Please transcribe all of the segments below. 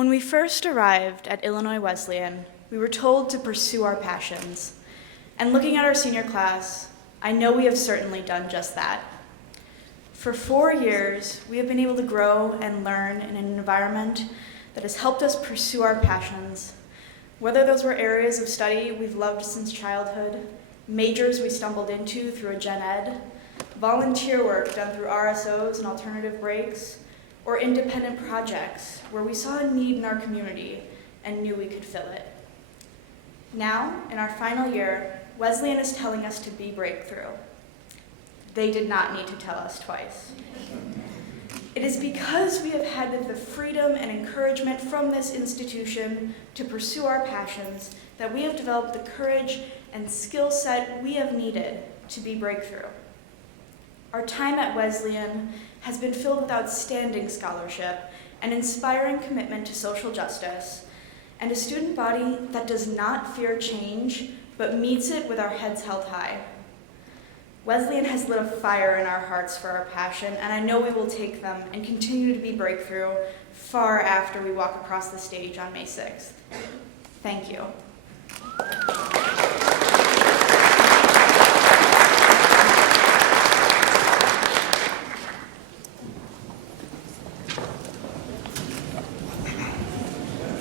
When we first arrived at Illinois Wesleyan, we were told to pursue our passions. And looking at our senior class, I know we have certainly done just that. For 4 years, we have been able to grow and learn in an environment that has helped us pursue our passions, whether those were areas of study we've loved since childhood, majors we stumbled into through a gen ed, volunteer work done through RSOs and alternative breaks, or independent projects where we saw a need in our community and knew we could fill it. Now, in our final year, Wesleyan is telling us to be breakthrough. They did not need to tell us twice. It is because we have had the freedom and encouragement from this institution to pursue our passions that we have developed the courage and skill set we have needed to be breakthrough. Our time at Wesleyan has been filled with outstanding scholarship, an inspiring commitment to social justice, and a student body that does not fear change, but meets it with our heads held high. Wesleyan has lit a fire in our hearts for our passion, and I know we will take them and continue to be breakthrough far after we walk across the stage on May 6th. Thank you.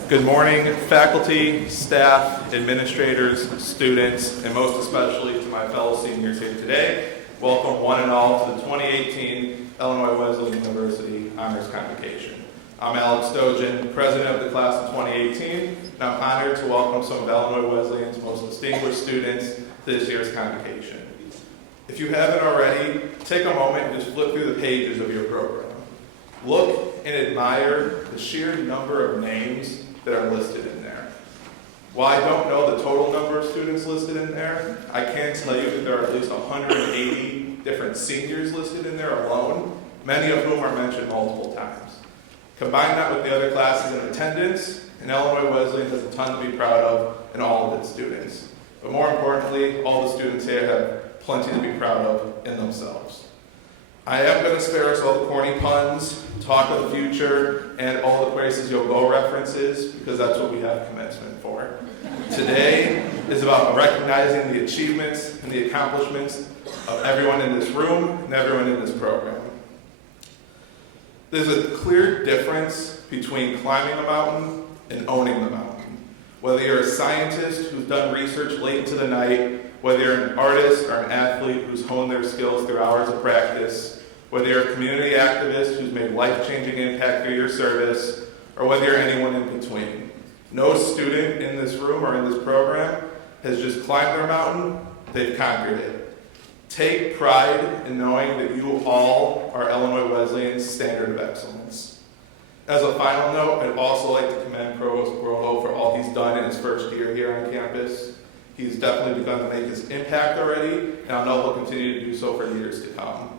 Good morning, faculty, staff, administrators, students, and most especially to my fellow seniors here today. Welcome one and all to the 2018 Illinois Wesleyan University Honors Convocation. I'm Alex Stojan, president of the class of 2018, and I'm honored to welcome some of Illinois Wesleyan's most distinguished students to this year's convocation. If you haven't already, take a moment and just flip through the pages of your program. Look and admire the sheer number of names that are listed in there. While I don't know the total number of students listed in there, I can tell you that there are at least 180 different seniors listed in there alone, many of whom are mentioned multiple times. Combine that with the other classes in attendance, and Illinois Wesleyan has a ton to be proud of in all of its students. But more importantly, all the students here have plenty to be proud of in themselves. I am going to spare us all the corny puns, talk of the future, and all the places you'll go references, because that's what we have commencement for. Today is about recognizing the achievements and the accomplishments of everyone in this room and everyone in this program. There's a clear difference between climbing a mountain and owning the mountain. Whether you're a scientist who's done research late into the night, whether you're an artist or an athlete who's honed their skills through hours of practice, whether you're a community activist who's made life-changing impact through your service, or whether you're anyone in between. No student in this room or in this program has just climbed their mountain, they've conquered it. Take pride in knowing that you all are Illinois Wesleyan's standard of excellence. As a final note, I'd also like to commend Provost Groho for all he's done in his first year here on campus. He's definitely begun to make his impact already, and I know he'll continue to do so for years to come.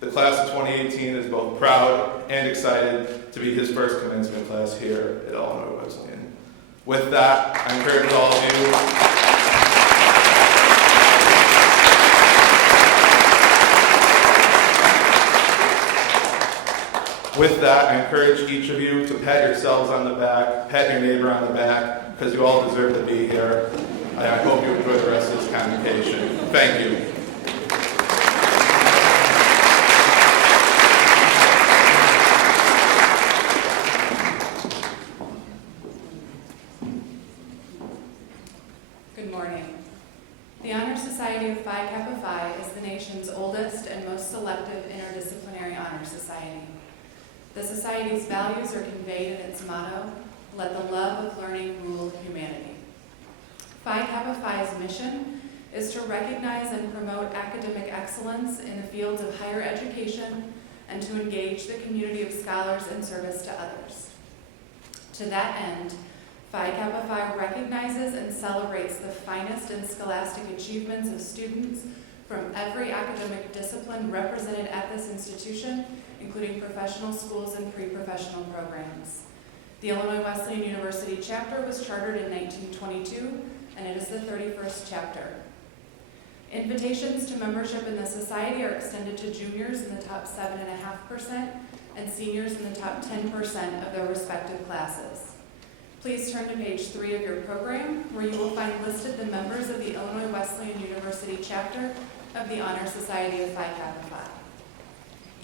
The class of 2018 is both proud and excited to be his first commencement class here at Illinois Wesleyan. With that, I encourage all of you. With that, I encourage each of you to pat yourselves on the back, pat your neighbor on the back, because you all deserve to be here. I hope you enjoy the rest of this convocation. Thank you. Phi Kappa Phi is the nation's oldest and most selective interdisciplinary honor society. The society's values are conveyed in its motto, "Let the love of learning rule humanity." Phi Kappa Phi's mission is to recognize and promote academic excellence in the fields of higher education and to engage the community of scholars in service to others. To that end, Phi Kappa Phi recognizes and celebrates the finest in scholastic achievements of students from every academic discipline represented at this institution, including professional schools and pre-professional programs. The Illinois Wesleyan University chapter was chartered in 1922, and it is the 31st chapter. Invitations to membership in the society are extended to juniors in the top 7.5% and seniors in the top 10% of their respective classes. Please turn to page 3 of your program, where you will find listed the members of the Illinois Wesleyan University chapter of the Honor Society of Phi Kappa Phi.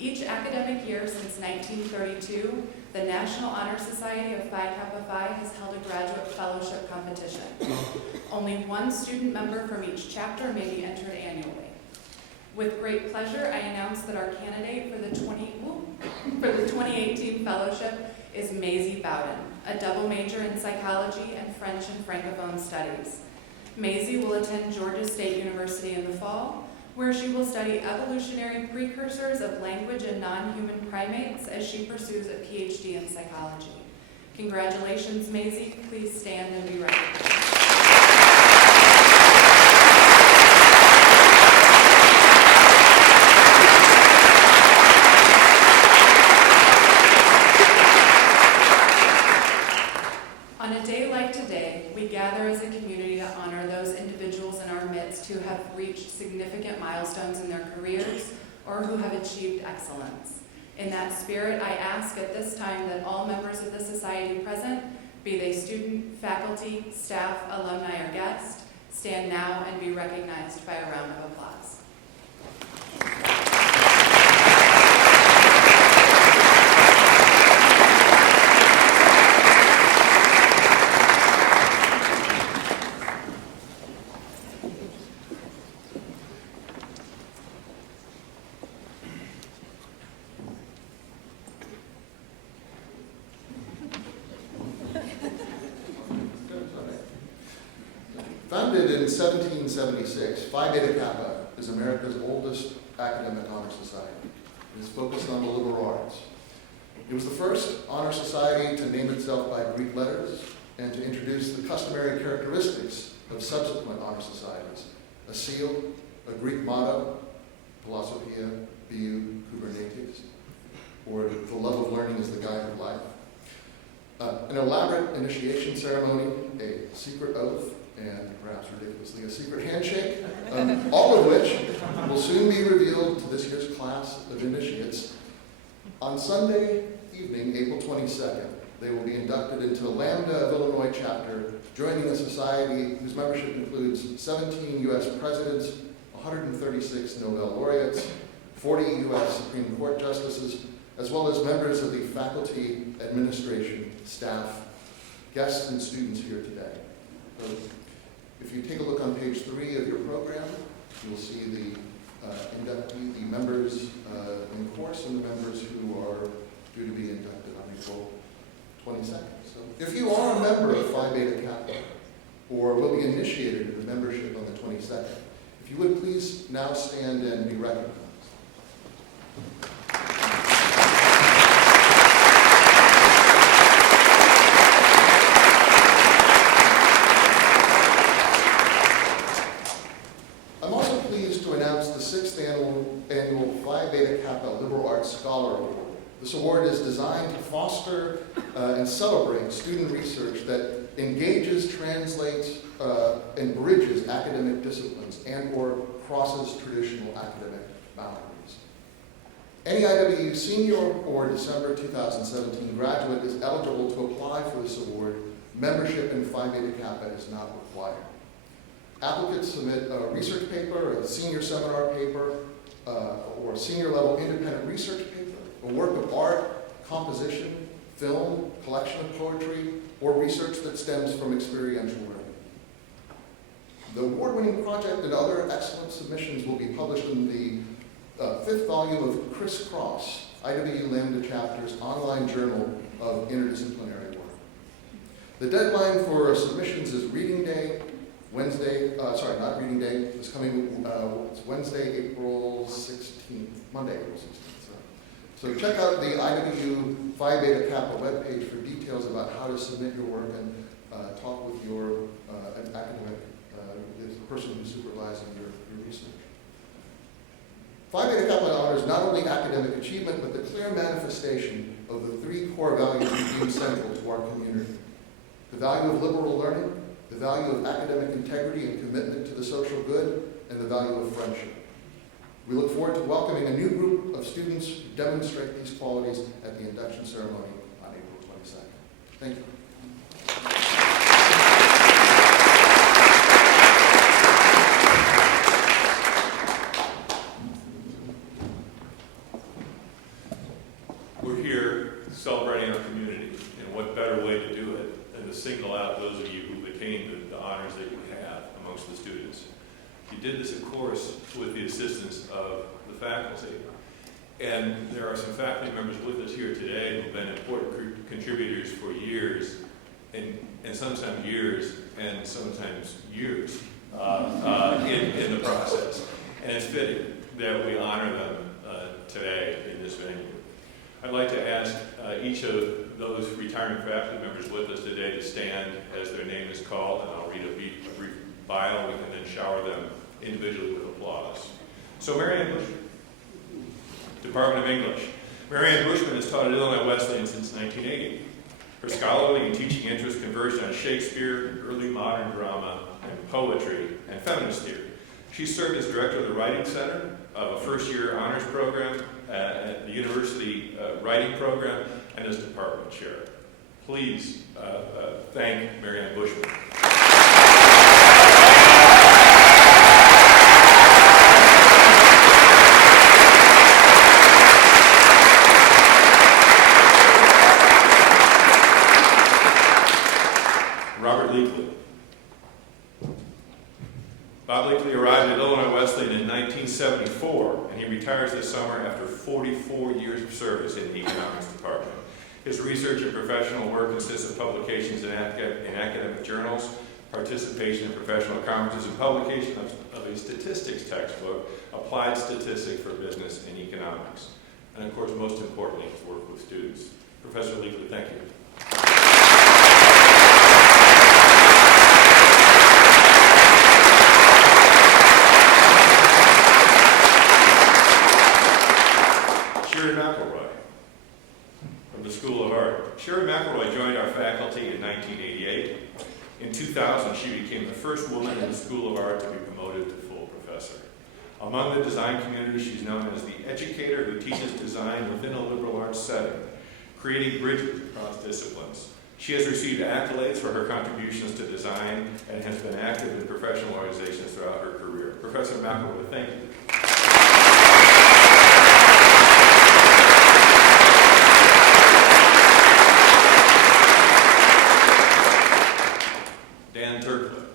Each academic year since 1932, the National Honor Society of Phi Kappa Phi has held a graduate fellowship competition. Only one student member from each chapter may be entered annually. With great pleasure, I announce that our candidate for the 2018 fellowship is Maisie Bowden, a double major in psychology and French and Francophone studies. Maisie will attend Georgia State University in the fall, where she will study evolutionary precursors of language in non-human primates as she pursues a PhD in psychology. Congratulations, Maisie. Please stand and be recognized. On a day like today, we gather as a community to honor those individuals in our midst who have reached significant milestones in their careers or who have achieved excellence. In that spirit, I ask at this time that all members of the society present, be they student, faculty, staff, alumni, or guests, stand now and be recognized by a round of applause. Founded in 1776, Phi Beta Kappa is America's oldest academic honor society. It is focused on the liberal arts. It was the first honor society to name itself by Greek letters and to introduce the customary characteristics of subsequent honor societies: a seal, a Greek motto, philosophia, biu, kubernetes, or the love of learning is the guide of life. An elaborate initiation ceremony, a secret oath, and perhaps ridiculously a secret handshake, all of which will soon be revealed to this year's class of initiates. On Sunday evening, April 22nd, they will be inducted into Lambda of Illinois chapter, joining a society whose membership includes 17 U.S. presidents, 136 Nobel laureates, 40 U.S. Supreme Court justices, as well as members of the faculty, administration, staff, guests, and students here today. So, if you take a look on page 3 of your program, you'll see the inductee, the members in the course, and the members who are due to be inducted on April 22nd. So, if you are a member of Phi Beta Kappa, or will be initiated into membership on the 22nd, if you would please now stand and be recognized. Annual Phi Beta Kappa Liberal Arts Scholar Award. This award is designed to foster and celebrate student research that engages, translates, and bridges academic disciplines and or crosses traditional academic boundaries. Any IWU senior or December 2017 graduate is eligible to apply for this award. Membership in Phi Beta Kappa is not required. Applicants submit a research paper, a senior seminar paper, or senior level independent research paper, a work of art, composition, film, collection of poetry, or research that stems from experiential learning. The award-winning project and other excellent submissions will be published in the 5th volume of Crisscross, IWU Lambda Chapter's online journal of interdisciplinary work. The deadline for submissions is reading day, Wednesday, not reading day, it's coming, it's Wednesday, April 16th, Monday, April 16th. So check out the IWU Phi Beta Kappa webpage for details about how to submit your work and talk with your academic, the person who's supervising your research. Phi Beta Kappa honors not only academic achievement, but the clear manifestation of the 3 core values we deem central to our community: the value of liberal learning, the value of academic integrity and commitment to the social good, and the value of friendship. We look forward to welcoming a new group of students who demonstrate these qualities at the induction ceremony on April 22nd. Thank you. We're here celebrating our community, and what better way to do it than to single out those of you who've attained the honors that you have amongst the students. You did this, of course, with the assistance of the faculty. And there are some faculty members with us here today who've been important contributors for years, and sometimes years, and sometimes years in the process. And it's fitting that we honor them today in this venue. I'd like to ask each of those retiring faculty members with us today to stand as their name is called, and I'll read a brief bio and then shower them individually with applause. So Marianne Bushman, Department of English. Marianne Bushman has taught at Illinois Wesleyan since 1980. Her scholarly and teaching interests converged on Shakespeare, early modern drama, and poetry, and feminist theory. She served as director of the Writing Center, of a first-year honors program at the University Writing Program, and as department chair. Please thank Marianne Bushman. Robert Leakley. Bob Leakley arrived at Illinois Wesleyan in 1974, and he retires this summer after 44 years of service in the economics department. His research and professional work consists of publications in academic journals, participation in professional conferences, and publication of a statistics textbook, Applied Statistics for Business and Economics. And of course, most importantly, work with students. Professor Leakley, thank you. Sherry McElroy from the School of Art. Sherry McElroy joined our faculty in 1988. In 2000, she became the first woman in the School of Art to be promoted to full professor. Among the design community, she's known as the educator who teaches design within a liberal arts setting, creating bridges across disciplines. She has received accolades for her contributions to design and has been active in professional organizations throughout her career. Professor McElroy, thank you. Dan Turklet,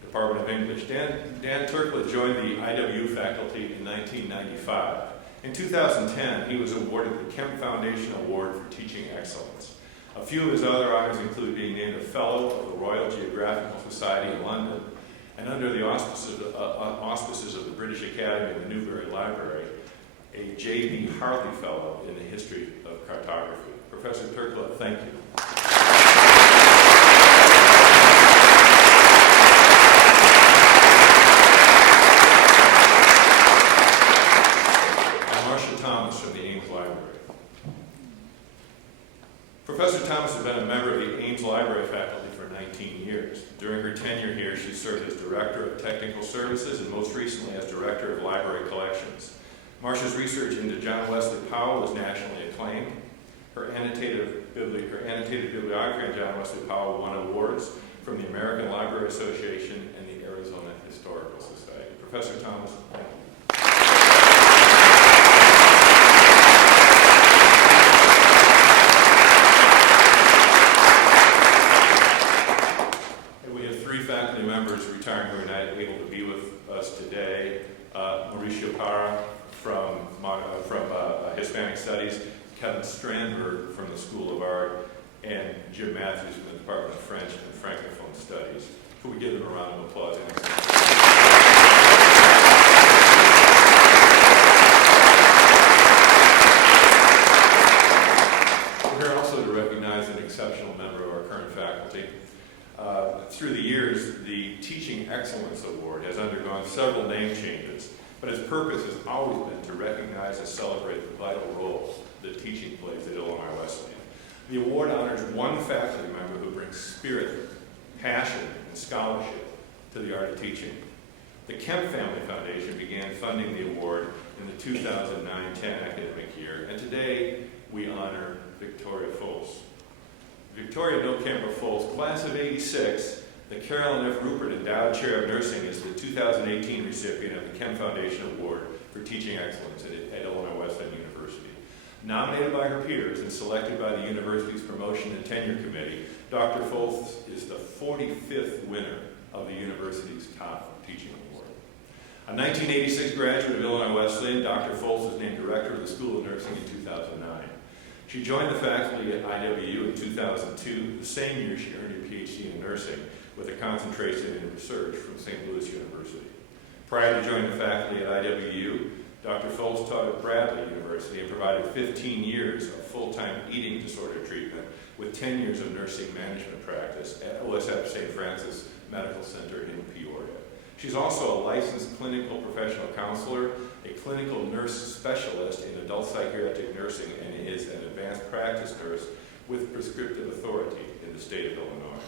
Department of English. Dan Turklet joined the IW faculty in 1995. In 2010, he was awarded the Kemp Foundation Award for Teaching Excellence. A few of his other honors include being named a Fellow of the Royal Geographical Society in London, and under the auspices of the British Academy and the Newberry Library, a J.B. Hartley Fellow in the History of Cartography. Professor Turklet, thank you. Professor Thomas has been a member of the Ames Library faculty for 19 years. During her tenure here, she served as Director of Technical Services and most recently as Director of Library Collections. Marcia's research into John Wesley Powell was nationally acclaimed. Her annotated bibliography on John Wesley Powell won awards from the American Library Association and the Arizona Historical Society. Professor Thomas, thank you. Retiring who are not able to be with us today. Mauricio Parra from Hispanic Studies, Kevin Strandberg from the School of Art, and Jim Matthews from the Department of French and Francophone Studies. Could we give them a round of applause? We're here also to recognize an exceptional member of our current faculty. Through the years, the Teaching Excellence Award has undergone several name changes, but its purpose has always been to recognize and celebrate the vital role that teaching plays at Illinois Wesleyan. The award honors one faculty member who brings spirit, passion, and scholarship to the art of teaching. The Kemp Family Foundation began funding the award in the 2009-10 academic year, and today we honor Victoria Folse. Victoria No Camper Folse, class of '86, the Carolyn F. Rupert Endowed Chair of Nursing, is the 2018 recipient of the Kemp Foundation Award for Teaching teaching excellence at Illinois Wesleyan University. Nominated by her peers and selected by the university's Promotion and Tenure Committee, Dr. Folse is the 45th winner of the university's top teaching award. A 1986 graduate of Illinois Wesleyan, Dr. Folse was named director of the School of Nursing in 2009. She joined the faculty at IWU in 2002, the same year she earned her PhD in nursing with a concentration in research from St. Louis University. Prior to joining the faculty at IWU, Dr. Folse taught at Bradley University and provided 15 years of full-time eating disorder treatment with 10 years of nursing management practice at OSF St. Francis Medical Center in Peoria. She's also a licensed clinical professional counselor, a clinical nurse specialist in adult psychiatric nursing, and is an advanced practice nurse with prescriptive authority in the state of Illinois.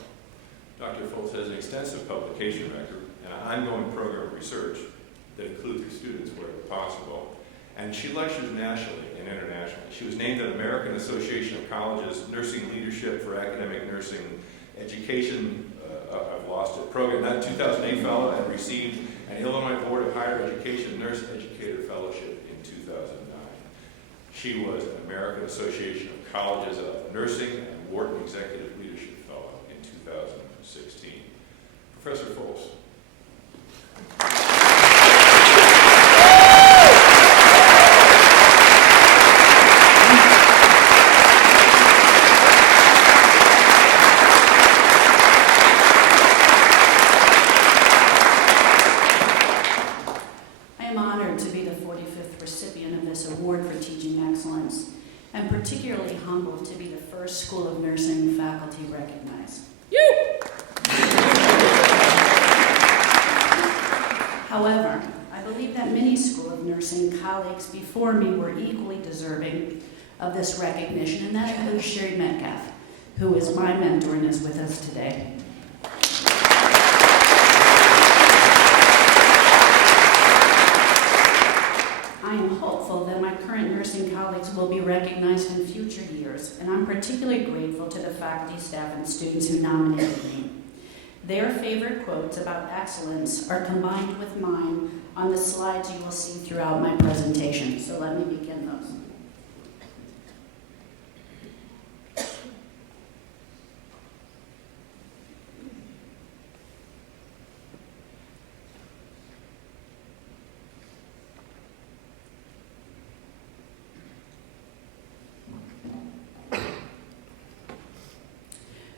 Dr. Folse has an extensive publication record and ongoing program of research that includes her students wherever possible. And she lectures nationally and internationally. She was named an American Association of Colleges Nursing Leadership for Academic Nursing Education, I've lost it, program, that 2008 fellow, and received an Illinois Board of Higher Education Nurse Educator Fellowship in 2009. She was an American Association of Colleges of Nursing and Wharton Executive Leadership Fellow in 2016. Professor Folse. I'm particularly humbled to be the first School of Nursing faculty recognized. However, I believe that many School of Nursing colleagues before me were equally deserving of this recognition, and that includes Sherry Metcalf, who is my mentor and is with us today. I am hopeful that my current nursing colleagues will be recognized in future years, and I'm particularly grateful to the faculty, staff, and students who nominated me. Their favorite quotes about excellence are combined with mine on the slides you will see throughout my presentation, so let me begin those.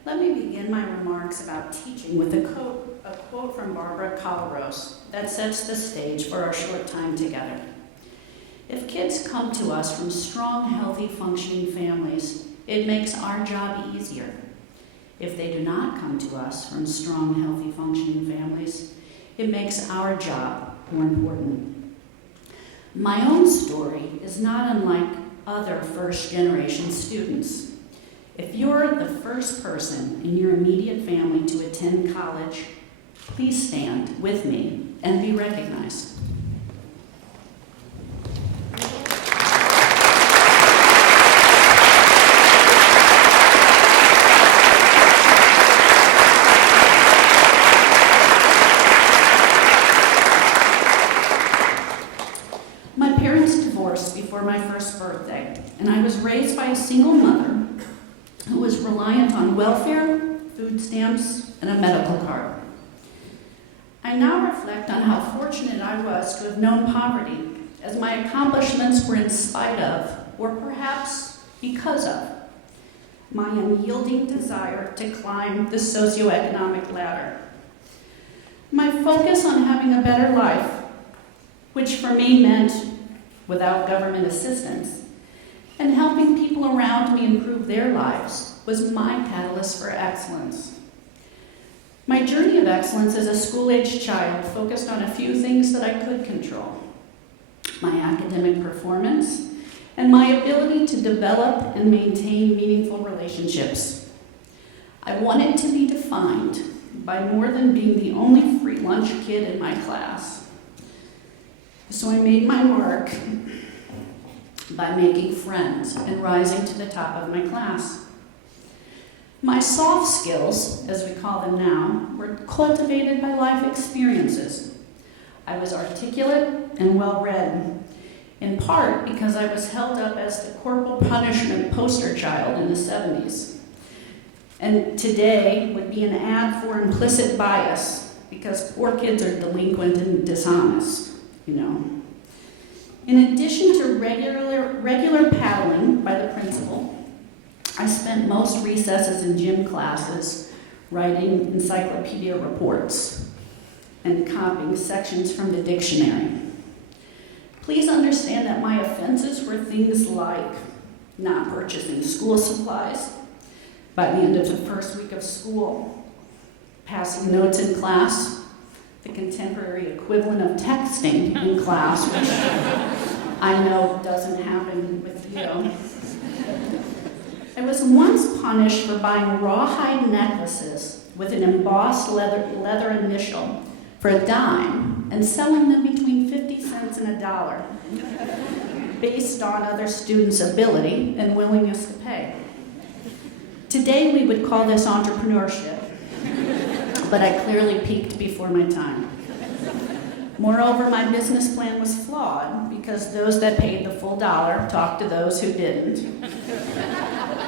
Let me begin my remarks about teaching with a quote from Barbara Colrose that sets the stage for our short time together. If kids come to us from strong, healthy, functioning families, it makes our job easier. If they do not come to us from strong, healthy, functioning families, it makes our job more important. My own story is not unlike other first-generation students. If you're the first person in your immediate family to attend college, please stand with me and be recognized. My parents divorced before my first birthday, and I was raised by a single mother who was reliant on welfare, food stamps, and a medical card. I now reflect on how fortunate I was to have known poverty, as my accomplishments were in spite of, or perhaps because of, my unyielding desire to climb the socioeconomic ladder. My focus on having a better life, which for me meant without government assistance, and helping people around me improve their lives was my catalyst for excellence. My journey of excellence as a school-aged child focused on a few things that I could control: my academic performance and my ability to develop and maintain meaningful relationships. I wanted to be defined by more than being the only free lunch kid in my class. So I made my mark by making friends and rising to the top of my class. My soft skills, as we call them now, were cultivated by life experiences. I was articulate and well-read, in part because I was held up as the corporal punishment poster child in the 70s. And today would be an ad for implicit bias because poor kids are delinquent and dishonest, you know. In addition to regular paddling by the principal, I spent most recesses in gym classes writing encyclopedia reports and copying sections from the dictionary. Please understand that my offenses were things like not purchasing school supplies by the end of the first week of school, passing notes in class, the contemporary equivalent of texting in class, which I know doesn't happen with you. I was once punished for buying rawhide necklaces with an embossed leather initial for $0.10 and selling them between 50 cents and $1, based on other students' ability and willingness to pay. Today we would call this entrepreneurship, but I clearly peaked before my time. Moreover, my business plan was flawed because those that paid the full dollar talked to those who didn't.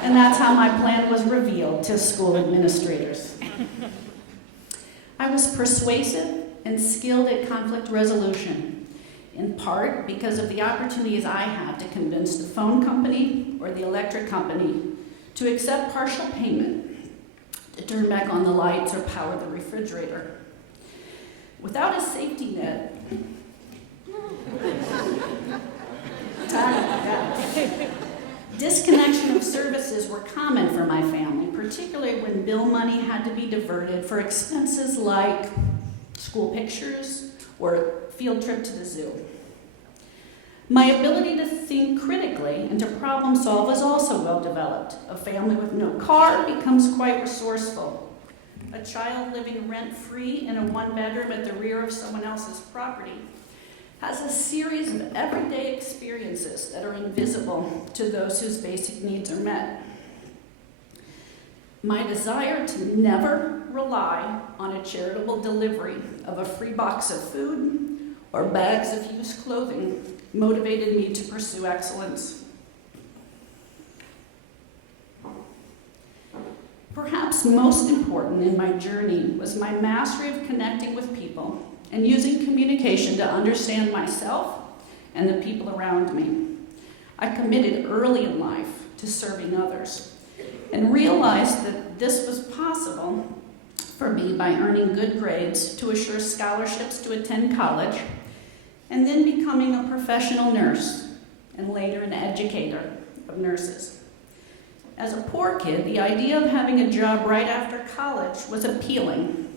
And that's how my plan was revealed to school administrators. I was persuasive and skilled at conflict resolution, in part because of the opportunities I had to convince the phone company or the electric company to accept partial payment to turn back on the lights or power the refrigerator. Without a safety net, disconnection of services were common for my family, particularly when bill money had to be diverted for expenses like school pictures or a field trip to the zoo. My ability to think critically and to problem solve was also well developed. A family with no car becomes quite resourceful. A child living rent-free in a one-bedroom at the rear of someone else's property has a series of everyday experiences that are invisible to those whose basic needs are met. My desire to never rely on a charitable delivery of a free box of food or bags of used clothing motivated me to pursue excellence. Perhaps most important in my journey was my mastery of connecting with people and using communication to understand myself and the people around me. I committed early in life to serving others and realized that this was possible for me by earning good grades to assure scholarships to attend college and then becoming a professional nurse and later an educator of nurses. As a poor kid, the idea of having a job right after college was appealing.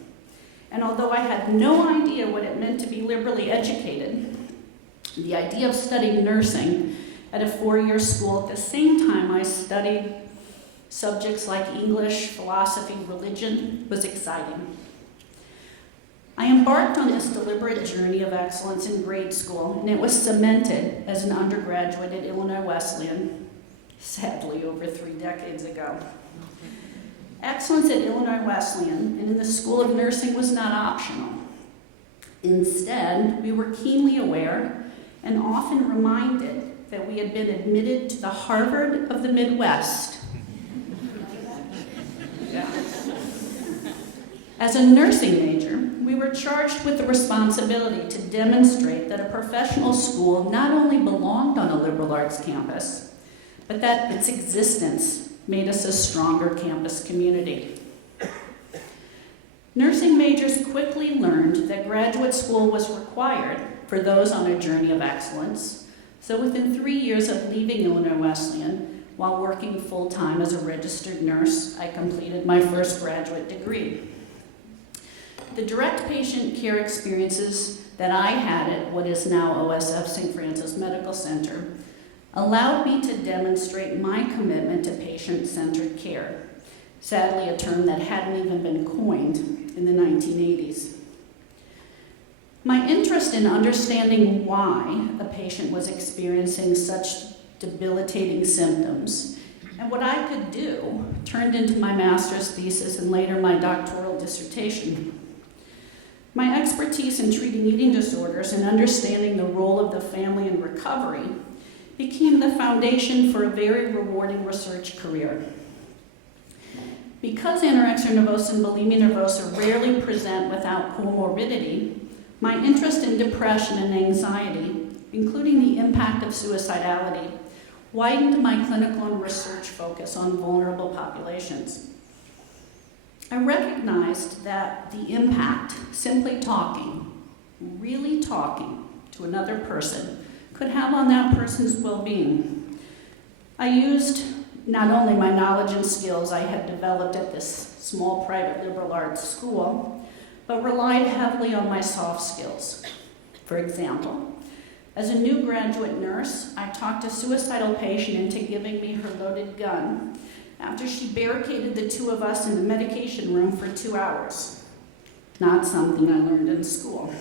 And although I had no idea what it meant to be liberally educated, the idea of studying nursing at a 4-year school at the same time I studied subjects like English, philosophy, religion was exciting. I embarked on this deliberate journey of excellence in grade school, and it was cemented as an undergraduate at Illinois Wesleyan, sadly over 3 decades ago. Excellence at Illinois Wesleyan and in the School of Nursing was not optional. Instead, we were keenly aware and often reminded that we had been admitted to the Harvard of the Midwest. As a nursing major, we were charged with the responsibility to demonstrate that a professional school not only belonged on a liberal arts campus, but that its existence made us a stronger campus community. Nursing majors quickly learned that graduate school was required for those on a journey of excellence, so within 3 years of leaving Illinois Wesleyan, while working full-time as a registered nurse, I completed my first graduate degree. The direct patient care experiences that I had at what is now OSF St. Francis Medical Center allowed me to demonstrate my commitment to patient-centered care, sadly a term that hadn't even been coined in the 1980s. My interest in understanding why a patient was experiencing such debilitating symptoms and what I could do turned into my master's thesis and later my doctoral dissertation. My expertise in treating eating disorders and understanding the role of the family in recovery became the foundation for a very rewarding research career. Because anorexia nervosa and bulimia nervosa rarely present without comorbidity, my interest in depression and anxiety, including the impact of suicidality, widened my clinical and research focus on vulnerable populations. I recognized that the impact simply talking, really talking to another person could have on that person's well-being. I used not only my knowledge and skills I had developed at this small private liberal arts school, but relied heavily on my soft skills. For example, as a new graduate nurse, I talked a suicidal patient into giving me her loaded gun after she barricaded the two of us in the medication room for 2 hours. Not something I learned in school.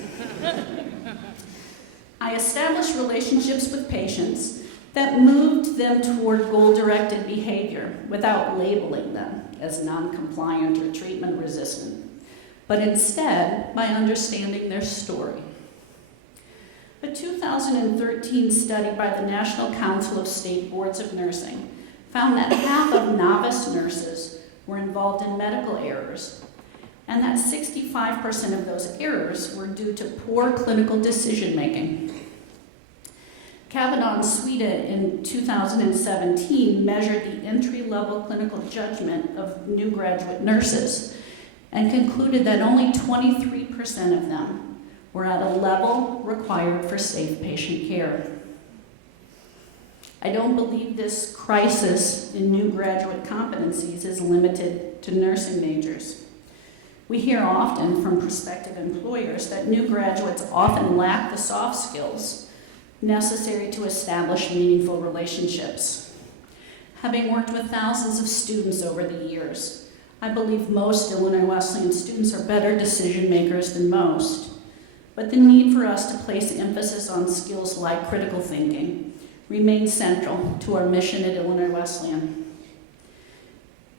I established relationships with patients that moved them toward goal-directed behavior without labeling them as non-compliant or treatment-resistant, but instead by understanding their story. A 2013 study by the National Council of State Boards of Nursing found that half of novice nurses were involved in medical errors, and that 65% of those errors were due to poor clinical decision-making. Kavanaugh and Sweden in 2017 measured the entry-level clinical judgment of new graduate nurses and concluded that only 23% of them were at a level required for safe patient care. I don't believe this crisis in new graduate competencies is limited to nursing majors. We hear often from prospective employers that new graduates often lack the soft skills necessary to establish meaningful relationships. Having worked with thousands of students over the years, I believe most Illinois Wesleyan students are better decision makers than most, but the need for us to place emphasis on skills like critical thinking remains central to our mission at Illinois Wesleyan.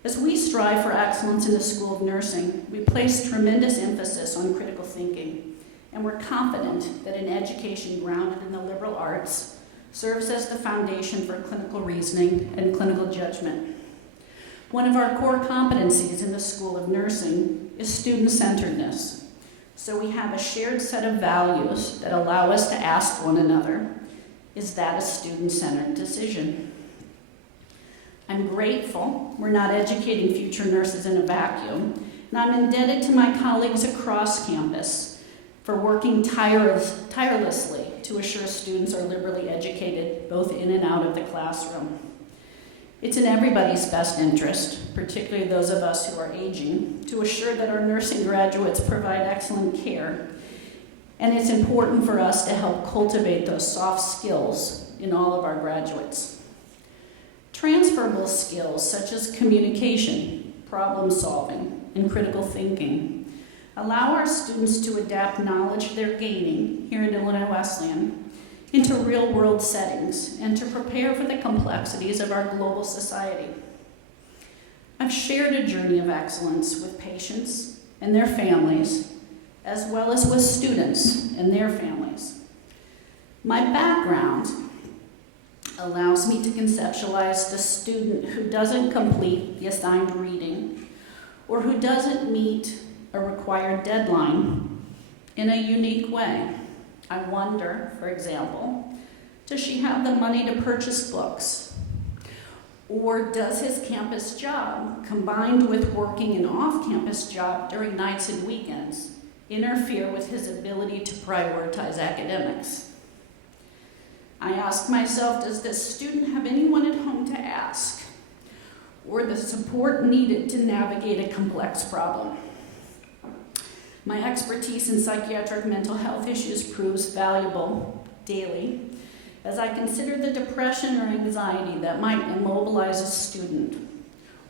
As we strive for excellence in the School of Nursing, we place tremendous emphasis on critical thinking, and we're confident that an education grounded in the liberal arts serves as the foundation for clinical reasoning and clinical judgment. One of our core competencies in the School of Nursing is student-centeredness. So we have a shared set of values that allow us to ask one another, is that a student-centered decision? I'm grateful we're not educating future nurses in a vacuum, and I'm indebted to my colleagues across campus for working tirelessly to assure students are liberally educated both in and out of the classroom. It's in everybody's best interest, particularly those of us who are aging, to assure that our nursing graduates provide excellent care. And it's important for us to help cultivate those soft skills in all of our graduates. Transferable skills such as communication, problem solving, and critical thinking allow our students to adapt knowledge they're gaining here at Illinois Wesleyan into real-world settings and to prepare for the complexities of our global society. I've shared a journey of excellence with patients and their families, as well as with students and their families. My background allows me to conceptualize the student who doesn't complete the assigned reading or who doesn't meet a required deadline in a unique way. I wonder, for example, does she have the money to purchase books? Or does his campus job, combined with working an off-campus job during nights and weekends, interfere with his ability to prioritize academics? I ask myself, does this student have anyone at home to ask, or the support needed to navigate a complex problem? My expertise in psychiatric mental health issues proves valuable daily as I consider the depression or anxiety that might immobilize a student,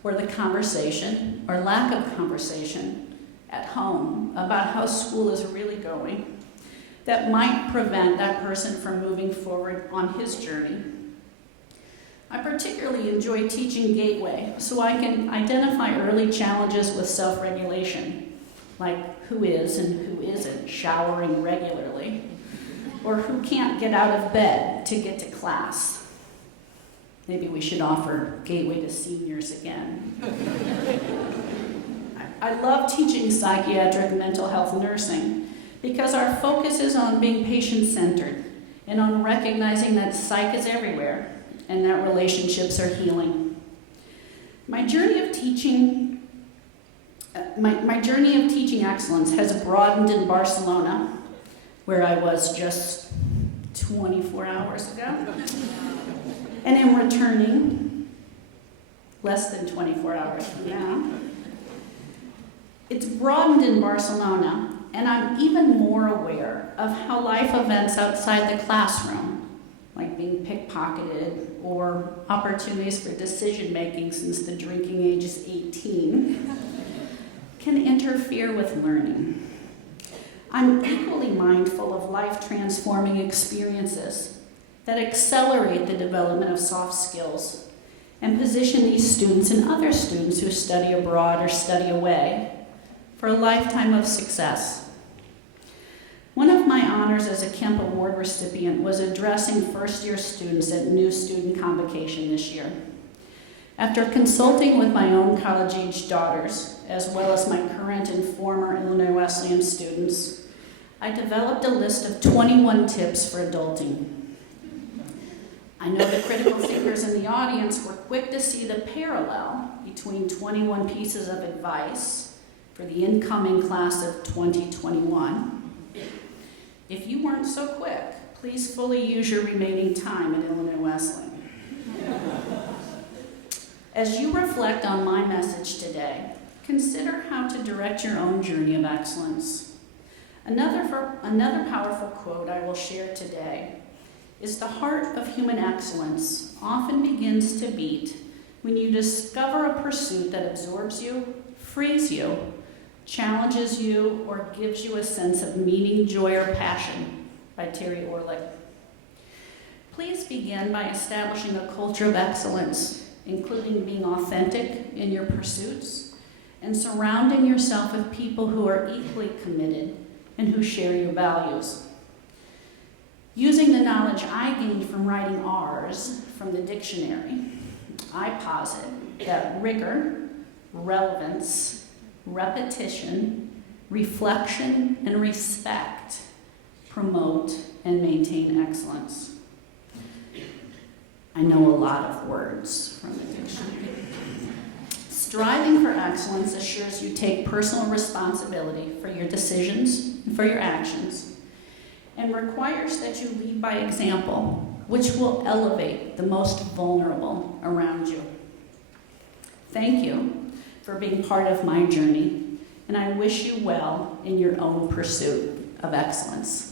or the conversation or lack of conversation at home about how school is really going that might prevent that person from moving forward on his journey. I particularly enjoy teaching Gateway so I can identify early challenges with self-regulation, like who is and who isn't showering regularly, or who can't get out of bed to get to class. Maybe we should offer Gateway to seniors again. I love teaching psychiatric mental health nursing because our focus is on being patient-centered and on recognizing that psych is everywhere and that relationships are healing. My journey of teaching excellence has broadened in Barcelona, where I was just 24 hours ago, and am returning less than 24 hours from now. It's broadened in Barcelona, and I'm even more aware of how life events outside the classroom, like being pickpocketed or opportunities for decision-making since the drinking age is 18, can interfere with learning. I'm equally mindful of life-transforming experiences that accelerate the development of soft skills and position these students and other students who study abroad or study away for a lifetime of success. One of my honors as a Kemp Award recipient was addressing first-year students at new student Convocation this year. After consulting with my own college-age daughters, as well as my current and former Illinois Wesleyan students, I developed a list of 21 tips for adulting. I know the critical thinkers in the audience were quick to see the parallel between 21 pieces of advice for the incoming class of 2021. If you weren't so quick, please fully use your remaining time at Illinois Wesleyan. As you reflect on my message today, consider how to direct your own journey of excellence. Another powerful quote I will share today is the heart of human excellence often begins to beat when you discover a pursuit that absorbs you, frees you, challenges you, or gives you a sense of meaning, joy, or passion, by Terry Orlick. Please begin by establishing a culture of excellence, including being authentic in your pursuits and surrounding yourself with people who are equally committed and who share your values. Using the knowledge I gained from writing R's from the dictionary, I posit that rigor, relevance, repetition, reflection, and respect promote and maintain excellence. I know a lot of words from the dictionary. Striving for excellence assures you take personal responsibility for your decisions and for your actions, and requires that you lead by example, which will elevate the most vulnerable around you. Thank you for being part of my journey, and I wish you well in your own pursuit of excellence.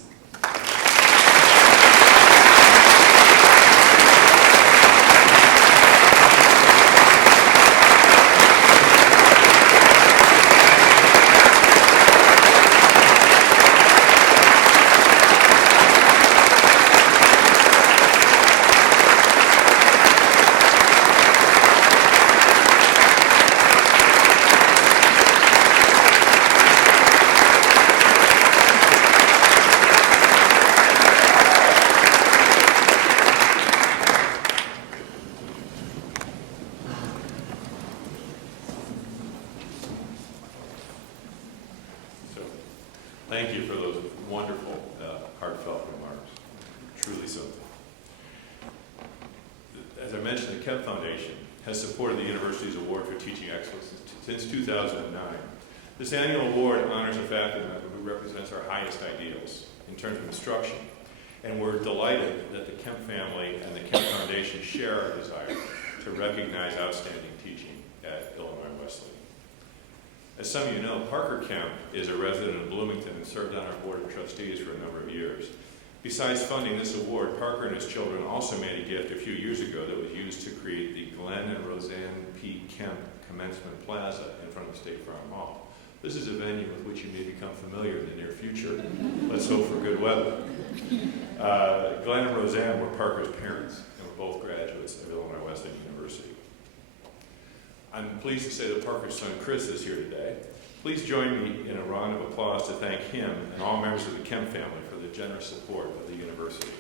Thank you for those wonderful, heartfelt remarks. Truly so. As I mentioned, the Kemp Foundation has supported the university's award for teaching excellence since 2009. This annual award honors a faculty member who represents our highest ideals in terms of instruction, and we're delighted that the Kemp family and the Kemp Foundation share our desire to recognize outstanding teaching at Illinois Wesleyan. As some of you know, Parker Kemp is a resident of Bloomington and served on our board of trustees for a number of years. Besides funding this award, Parker and his children also made a gift a few years ago that was used to create the Glenn and Roseanne P. Kemp Commencement Plaza in front of State Farm Hall. This is a venue with which you may become familiar in the near future. Let's hope for good weather. Glenn and Roseanne were Parker's parents and were both graduates of Illinois Wesleyan University. I'm pleased to say that Parker's son Chris is here today. Please join me in a round of applause to thank him and all members of the Kemp family for their generous support of the university.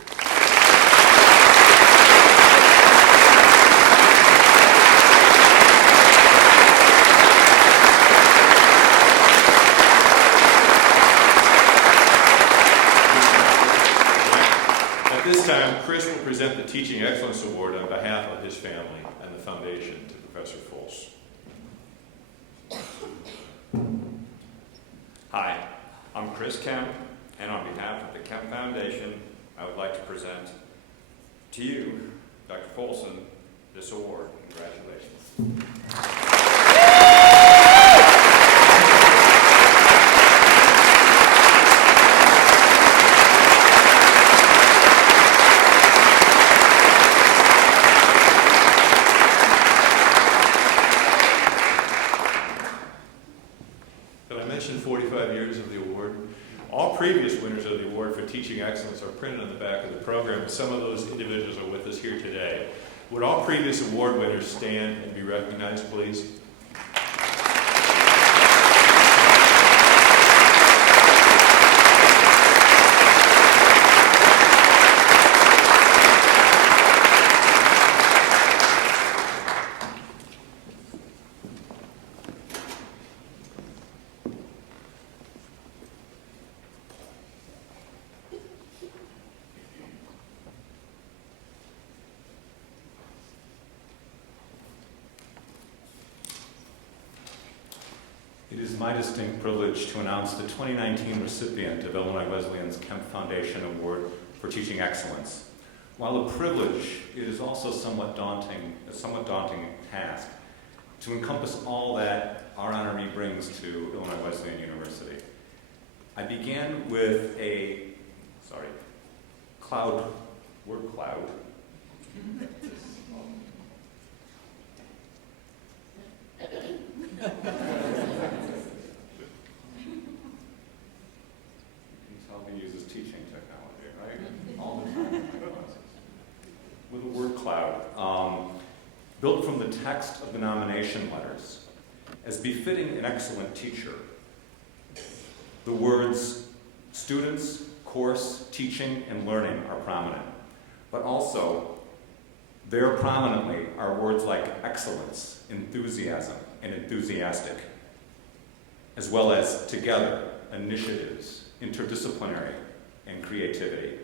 At this time, Chris will present the Teaching Excellence Award on behalf of his family and the foundation to Professor Folse. Hi, I'm Chris Kemp, and on behalf of the Kemp Foundation, I would like to present to you, Dr. Folse, this award. Congratulations. I mentioned 45 years of the award. All previous winners of the award for teaching excellence are printed on the back of the program. Some of those individuals are with us here today. Would all previous award winners stand and be recognized, please? It is my distinct privilege to announce the 2019 recipient of Illinois Wesleyan's Kemp Foundation Award for Teaching Excellence. While a privilege, it is also a somewhat daunting task to encompass all that our honoree brings to Illinois Wesleyan University. I began with a, word cloud. Uses teaching technology, right? All the time in my classes. With a word cloud, built from the text of the nomination letters. As befitting an excellent teacher, the words students, course, teaching, and learning are prominent. But also, there prominently are words like excellence, enthusiasm, and enthusiastic, as well as together, initiatives, interdisciplinary, and creativity.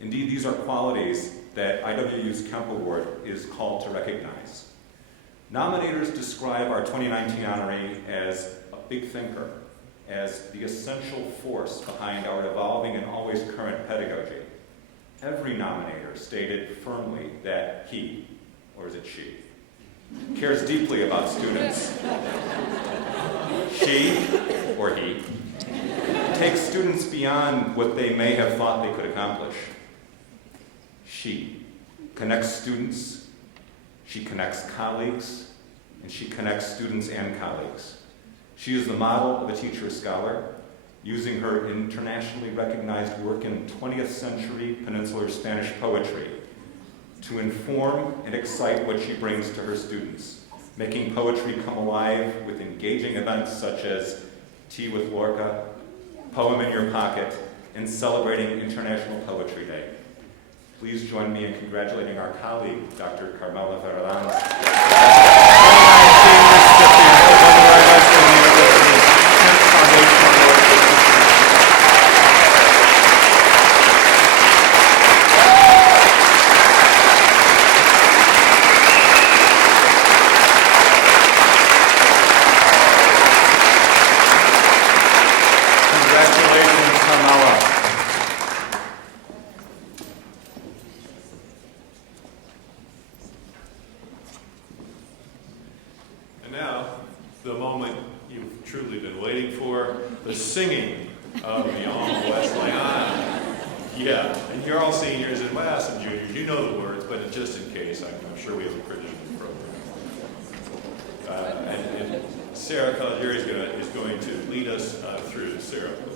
Indeed, these are qualities that IWU's Kemp Award is called to recognize. Nominators describe our 2019 honoree as a big thinker, as the essential force behind our evolving and always current pedagogy. Every nominator stated firmly that he, or is it she, cares deeply about students. She, or he, takes students beyond what they may have thought they could accomplish. She connects students, she connects colleagues, and she connects students and colleagues. She is the model of a teacher scholar, using her internationally recognized work in 20th century Peninsular Spanish poetry to inform and excite what she brings to her students, making poetry come alive with engaging events such as Tea with Lorca, Poem in Your Pocket, and celebrating International Poetry Day. Please join me in congratulating our colleague, Dr. Carmela Ferrans. Congratulations, Carmela. And now, the moment you've truly been waiting for, the singing of the Wesleyan. Yeah, and you're all seniors and well, some juniors. You know the words, but just in case, I'm sure we have a pretty good program. And Sarah Caligieri is going to lead us through. Sarah, please.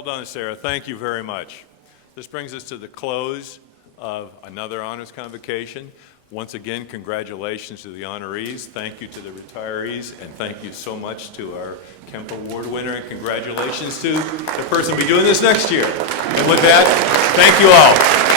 Well done, Sarah. Thank you very much. This brings us to the close of another honors convocation. Once again, congratulations to the honorees. Thank you to the retirees, and thank you so much to our Kemp Award winner, and congratulations to the person who'll be doing this next year. And with that, thank you all.